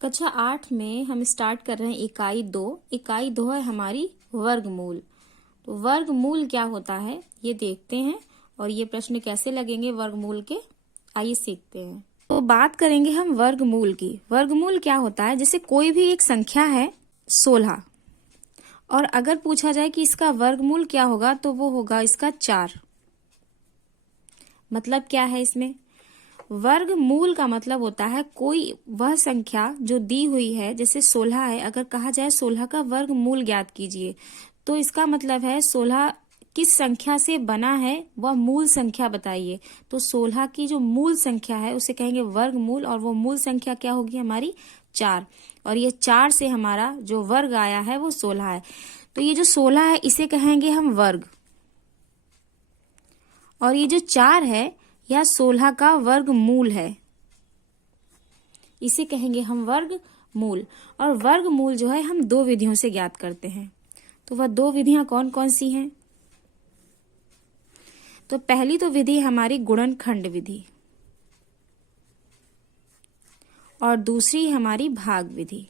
कक्षा 8 में हम स्टार्ट कर रहे हैं इकाई 2। इकाई 2 है हमारी वर्गमूल। तो वर्गमूल क्या होता है ये देखते हैं और ये प्रश्न कैसे लगेंगे वर्गमूल के, आइए सीखते हैं। तो बात करेंगे हम वर्गमूल की। वर्गमूल क्या होता है, जैसे कोई भी एक संख्या है 16 और अगर पूछा जाए कि इसका वर्गमूल क्या होगा तो वो होगा इसका 4। मतलब क्या है इसमें, वर्गमूल का मतलब होता है कोई वह संख्या जो दी हुई है, जैसे 16 है, अगर कहा जाए 16 का वर्गमूल ज्ञात कीजिए तो इसका मतलब है 16 किस संख्या से बना है वह मूल संख्या बताइए। तो 16 की जो मूल संख्या है उसे कहेंगे वर्गमूल और वो मूल संख्या क्या होगी हमारी 4। और ये 4 से हमारा जो वर्ग आया है वो 16 है। तो ये जो 16 है इसे कहेंगे हम वर्ग, और ये जो 4 है यह 16 का वर्गमूल है, इसे कहेंगे हम वर्गमूल। और वर्गमूल जो है हम 2 विधियों से ज्ञात करते हैं। तो वह 2 विधियां कौन कौन सी हैं। तो पहली तो विधि हमारी गुणनखंड विधि और दूसरी हमारी भाग विधि।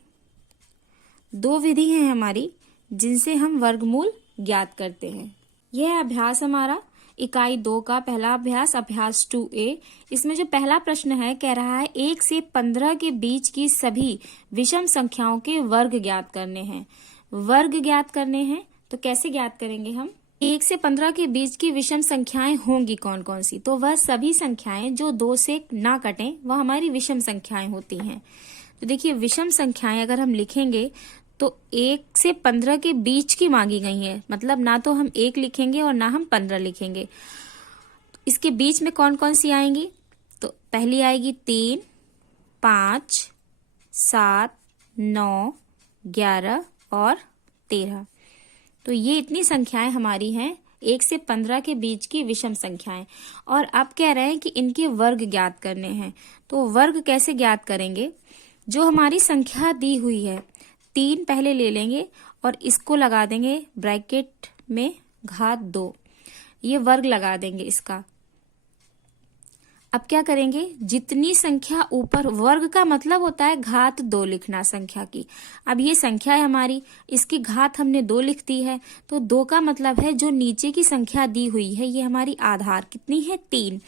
2 विधि हैं हमारी जिनसे हम वर्गमूल ज्ञात करते हैं। यह अभ्यास हमारा इकाई 2 का पहला अभ्यास, अभ्यास 2A। इसमें जो पहला प्रश्न है कह रहा है 1 से 15 के बीच की सभी विषम संख्याओं के वर्ग ज्ञात करने हैं। वर्ग ज्ञात करने हैं तो कैसे ज्ञात करेंगे हम। 1 से 15 के बीच की विषम संख्याएं होंगी कौन कौन सी, तो वह सभी संख्याएं जो 2 से ना कटें वह हमारी विषम संख्याएं होती हैं। तो देखिए विषम संख्याएं अगर हम लिखेंगे तो 1 से 15 के बीच की मांगी गई है, मतलब ना तो हम 1 लिखेंगे और ना हम 15 लिखेंगे। इसके बीच में कौन कौन सी आएंगी, तो पहली आएगी 3, 5, 7, 9, 11 और 13। तो ये इतनी संख्याएं हमारी हैं 1 से 15 के बीच की विषम संख्याएं। और अब कह रहे हैं कि इनके वर्ग ज्ञात करने हैं। तो वर्ग कैसे ज्ञात करेंगे, जो हमारी संख्या दी हुई है 3 पहले ले लेंगे और इसको लगा देंगे ब्रैकेट में घात 2, ये वर्ग लगा देंगे इसका। अब क्या करेंगे, जितनी संख्या ऊपर, वर्ग का मतलब होता है घात 2 लिखना संख्या की। अब ये संख्या है हमारी, इसकी घात हमने 2 लिख दी है, तो 2 का मतलब है जो नीचे की संख्या दी हुई है ये हमारी आधार कितनी है 3,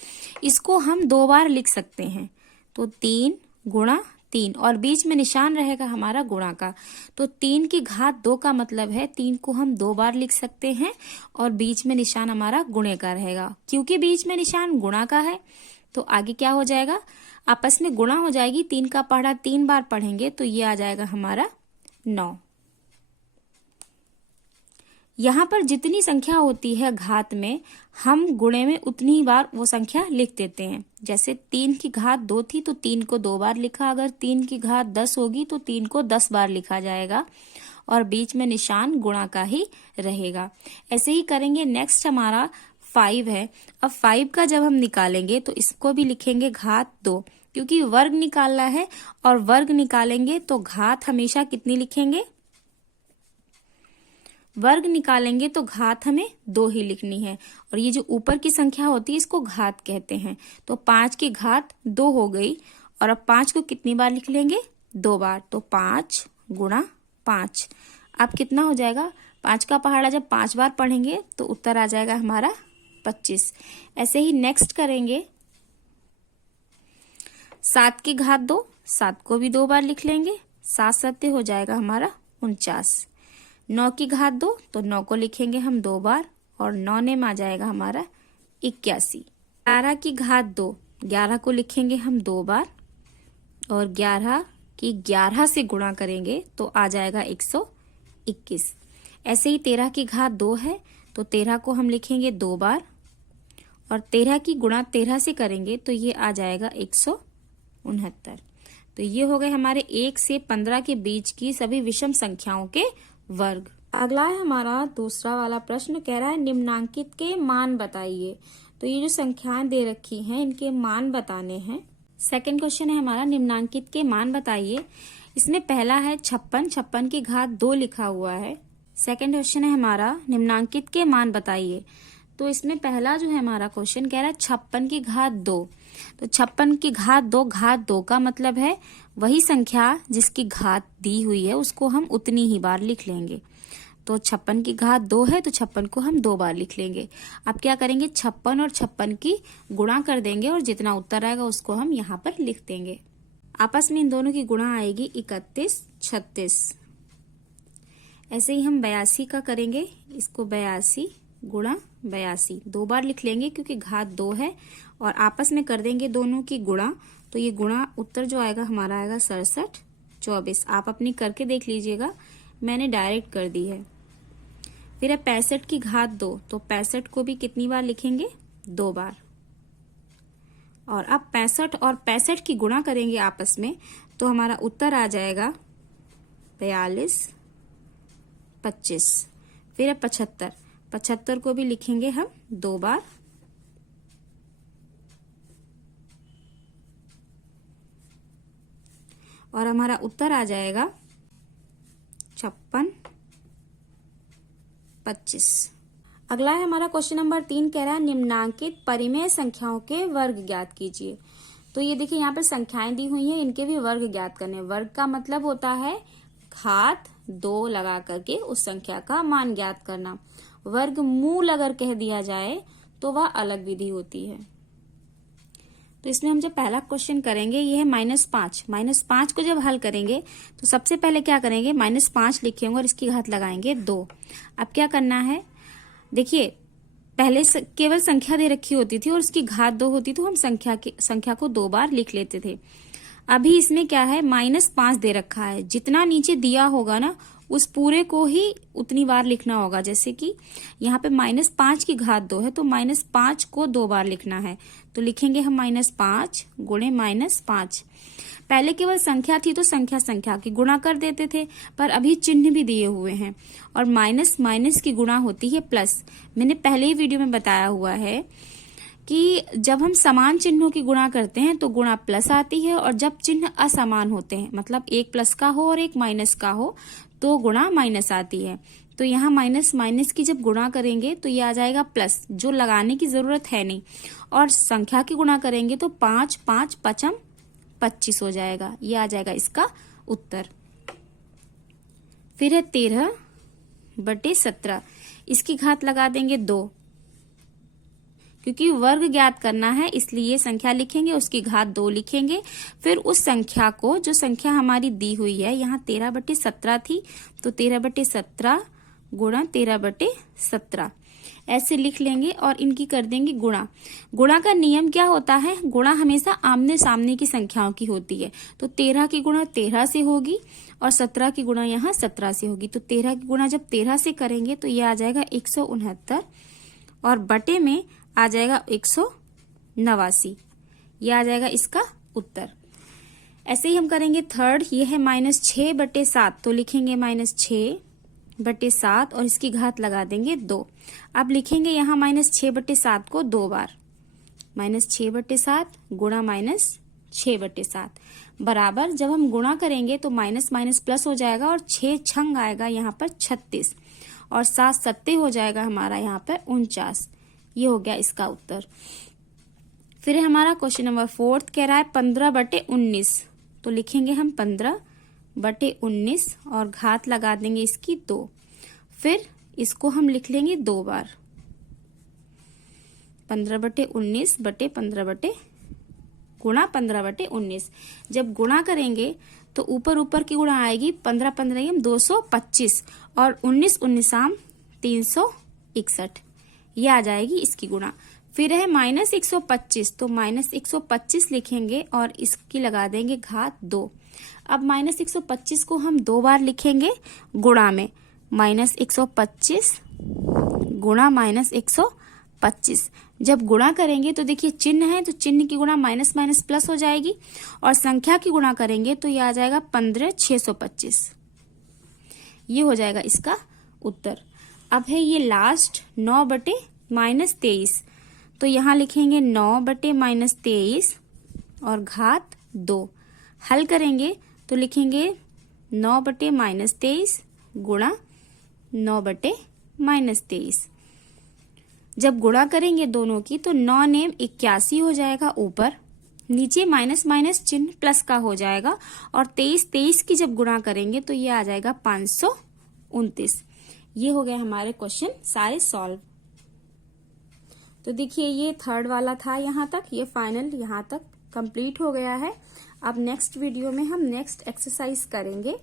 इसको हम 2 बार लिख सकते हैं। तो 3 गुणा 3 और बीच में निशान रहेगा हमारा गुणा का। तो 3 की घात 2 का मतलब है 3 को हम 2 बार लिख सकते हैं और बीच में निशान हमारा गुणे का रहेगा। क्योंकि बीच में निशान गुणा का है तो आगे क्या हो जाएगा, आपस में गुणा हो जाएगी। 3 का पहाड़ा 3 बार पढ़ेंगे तो ये आ जाएगा हमारा 9। यहाँ पर जितनी संख्या होती है घात में, हम गुणे में उतनी ही बार वो संख्या लिख देते हैं। जैसे 3 की घात 2 थी तो 3 को 2 बार लिखा, अगर 3 की घात 10 होगी तो 3 को 10 बार लिखा जाएगा और बीच में निशान गुणा का ही रहेगा। ऐसे ही करेंगे। नेक्स्ट हमारा 5 है। अब 5 का जब हम निकालेंगे तो इसको भी लिखेंगे घात 2, क्योंकि वर्ग निकालना है और वर्ग निकालेंगे तो घात हमेशा कितनी लिखेंगे, वर्ग निकालेंगे तो घात हमें 2 ही लिखनी है। और ये जो ऊपर की संख्या होती है इसको घात कहते हैं। तो 5 की घात 2 हो गई और अब 5 को कितनी बार लिख लेंगे, 2 बार। तो 5 गुणा 5, अब कितना हो जाएगा, 5 का पहाड़ा जब 5 बार पढ़ेंगे तो उत्तर आ जाएगा हमारा 25। ऐसे ही नेक्स्ट करेंगे 7 की घात 2, 7 को भी 2 बार लिख लेंगे, 7 सत्ते हो जाएगा हमारा 49। 9 की घात 2 तो 9 को लिखेंगे हम 2 बार और 9 ने में आ जाएगा हमारा 81। 11 की घात 2, 11 को लिखेंगे हम 2 बार और 11 की 11 से गुणा करेंगे तो आ जाएगा 121। ऐसे ही 13 की घात 2 है तो 13 को हम लिखेंगे 2 बार और 13 की गुणा 13 से करेंगे तो ये आ जाएगा 169। तो ये हो गए हमारे 1 से 15 के बीच की सभी विषम संख्याओं के वर्ग। अगला है हमारा दूसरा वाला प्रश्न, कह रहा है निम्नांकित के मान बताइए। तो ये जो संख्याएं दे रखी हैं इनके मान बताने हैं। सेकंड क्वेश्चन है हमारा निम्नांकित के मान बताइए। इसमें पहला है 56, 56 की घात 2 लिखा हुआ है। सेकंड क्वेश्चन है हमारा निम्नांकित के मान बताइए। तो इसमें पहला जो है हमारा क्वेश्चन कह रहा है 56 की घात 2। तो 56 की घात 2 का मतलब है वही संख्या जिसकी घात दी हुई है उसको हम उतनी ही बार लिख लेंगे। तो 56 की घात 2 है तो 56 को हम 2 बार लिख लेंगे। अब क्या करेंगे, 56 और 56 की गुणा कर देंगे और जितना उत्तर आएगा उसको हम यहाँ पर लिख देंगे। आपस में इन दोनों की गुणा आएगी 31, 36। ऐसे ही हम 82 का करेंगे, इसको 82 गुणा 82 2 बार लिख लेंगे क्योंकि घात 2 है और आपस में कर देंगे दोनों की गुणा। तो ये गुणा उत्तर जो आएगा हमारा आएगा 67, 24। आप अपनी करके देख लीजिएगा, मैंने डायरेक्ट कर दी है। फिर है 65 की घात 2। तो 65 को भी कितनी बार लिखेंगे, 2 बार। और अब 65 और 65 की गुणा करेंगे आपस में तो हमारा उत्तर आ जाएगा 42, 25। फिर है 75, 75 को भी लिखेंगे हम 2 बार। और हमारा उत्तर आ जाएगा 56, 25। अगला है हमारा क्वेश्चन नंबर 3, कह रहा है निम्नांकित परिमेय संख्याओं के वर्ग ज्ञात कीजिए। तो ये देखिए यहाँ पर संख्याएं दी हुई हैं, इनके भी वर्ग ज्ञात करने। वर्ग का मतलब होता है घात 2 लगा करके उस संख्या का मान ज्ञात करना। वर्गमूल अगर कह दिया जाए तो वह अलग विधि होती है। तो इसमें हम जब पहला क्वेश्चन करेंगे, ये है -5। -5 को जब हल करेंगे तो सबसे पहले क्या करेंगे, -5 लिखेंगे और इसकी घात लगाएंगे 2। अब क्या करना है, देखिए पहले केवल संख्या दे रखी होती थी और उसकी घात 2 होती तो हम संख्या को 2 बार लिख लेते थे। अभी इसमें क्या है, -5 दे रखा है, जितना नीचे दिया होगा ना उस पूरे को ही उतनी बार लिखना होगा। जैसे कि यहाँ पे -5 की घात 2 है तो -5 को 2 बार लिखना है। तो लिखेंगे हम -5 गुणे -5। पहले केवल संख्या थी तो संख्या की गुणा कर देते थे, पर अभी चिन्ह भी दिए हुए हैं और माइनस की गुणा होती है प्लस। मैंने पहले ही वीडियो में बताया हुआ है कि जब हम समान चिन्हों की गुणा करते हैं तो गुणा प्लस आती है, और जब चिन्ह असमान होते हैं मतलब एक प्लस का हो और एक माइनस का हो तो गुणा माइनस आती है। तो यहाँ माइनस की जब गुणा करेंगे तो ये आ जाएगा प्लस, जो लगाने की जरूरत है नहीं। और संख्या की गुणा करेंगे तो 5 5 5 25 हो जाएगा। ये आ जाएगा इसका उत्तर। फिर है 13/17, इसकी घात लगा देंगे 2, क्योंकि वर्ग ज्ञात करना है इसलिए संख्या लिखेंगे, उसकी घात 2 लिखेंगे। फिर उस संख्या को, जो संख्या हमारी दी हुई है, यहाँ 13/17 थी तो 13/17 गुणा 13/17 ऐसे लिख लेंगे और इनकी कर देंगे गुणा। गुणा का नियम क्या होता है, गुणा हमेशा आमने सामने की संख्याओं की होती है। तो 13 की गुणा 13 से होगी और 17 की गुणा यहाँ 17 से होगी। तो 13 की गुणा जब 13 से करेंगे तो ये आ जाएगा 169 और बटे में आ जाएगा 189। ये आ जाएगा इसका उत्तर। ऐसे ही हम करेंगे थर्ड, ये है -6/7। तो लिखेंगे -6/7 और इसकी घात लगा देंगे 2। अब लिखेंगे यहाँ -6/7 को 2 बार। -6/7 गुणा -6/7 बराबर, जब हम गुणा करेंगे तो माइनस प्लस हो जाएगा और 6 छंग आएगा यहाँ पर 36 और 7 सत्ते हो जाएगा हमारा यहाँ पर 49। ये हो गया इसका उत्तर। फिर हमारा क्वेश्चन नंबर 4 कह रहा है 15/19। तो लिखेंगे हम 15/19 और घात लगा देंगे इसकी 2। फिर इसको हम लिख लेंगे 2 बार। 15/19 बटे 15 गुणा 15/19। जब गुणा करेंगे तो ऊपर की गुणा आएगी 15 225 और 19 361। ये आ जाएगी इसकी गुणा। फिर है -125। तो -125 लिखेंगे और इसकी लगा देंगे घात 2। अब -125 को हम 2 बार लिखेंगे गुणा में। -125 गुणा -125। जब गुणा करेंगे तो देखिए चिन्ह है तो चिन्ह की गुणा माइनस प्लस हो जाएगी और संख्या की गुणा करेंगे तो ये आ जाएगा 15/625। ये हो जाएगा इसका उत्तर। अब है ये लास्ट 9/-23। तो यहाँ लिखेंगे 9/-23 और घात 2। हल करेंगे तो लिखेंगे 9/-23 गुणा 9/-23। जब गुणा करेंगे दोनों की तो 9 नेम 81 हो जाएगा ऊपर, नीचे माइनस माइनस चिन्ह प्लस का हो जाएगा, और 23 की जब गुणा करेंगे तो ये आ जाएगा 529। ये हो गया हमारे क्वेश्चन सारे सॉल्व। तो देखिए ये थर्ड वाला था यहाँ तक, ये फाइनल यहाँ तक कंप्लीट हो गया है। अब नेक्स्ट वीडियो में हम नेक्स्ट एक्सरसाइज करेंगे।